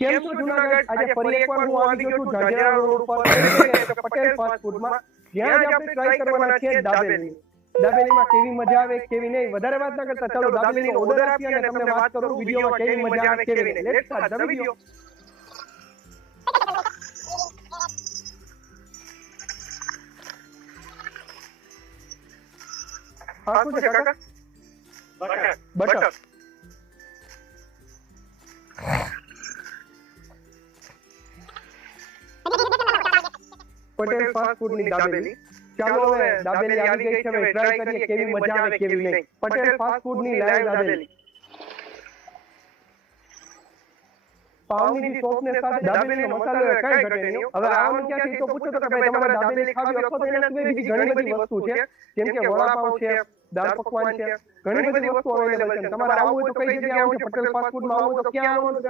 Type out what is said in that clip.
કેમ છો જુનાગઢ? આજે ફરી એકવાર હું આવી ગયો છું જાંજરા રોડ ઉપર પટેલ ફાસ્ટ ફૂડમાં, જ્યાં આજે આપણે ટ્રાય કરવાના છીએ દાબેલી. દાબેલીમાં કેવી મજા આવે કેવી નહીં, વધારે વાત ના કરતા ચાલો દાબેલીનો ઓર્ડર આપીએ અને તમને વાત કરું વિડીયોમાં કેવી મજા આવે કેવી નહીં. Let's start the video. હા શું છે કાકા? બટર. પટેલ ફાસ્ટ ફૂડની દાબેલી. ચાલો હવે દાબેલી આવી ગઈ છે, હવે ટ્રાય કરીએ કેવી મજા આવે કેવી નહીં. પટેલ ફાસ્ટ ફૂડની લાઈવ દાબેલી. પાવની સોસને સાથે દાબેલીનો મસાલો કઈ ઘટે નહીં. હવે આવવાનું ક્યાંથી તો પૂછો તો કે ભાઈ તમારે દાબેલી ખાવી અથવા તો એના સિવાય બીજી ઘણી બધી વસ્તુ છે, જેમ કે વડાપાવ છે, દાળ પકવાન છે, ઘણી બધી વસ્તુ અવેલેબલ છે. તમારે આવવું હોય તો કઈ જગ્યાએ આવવું છે? પટેલ ફાસ્ટ ફૂડમાં આવવું તો ક્યાં આવવાનું?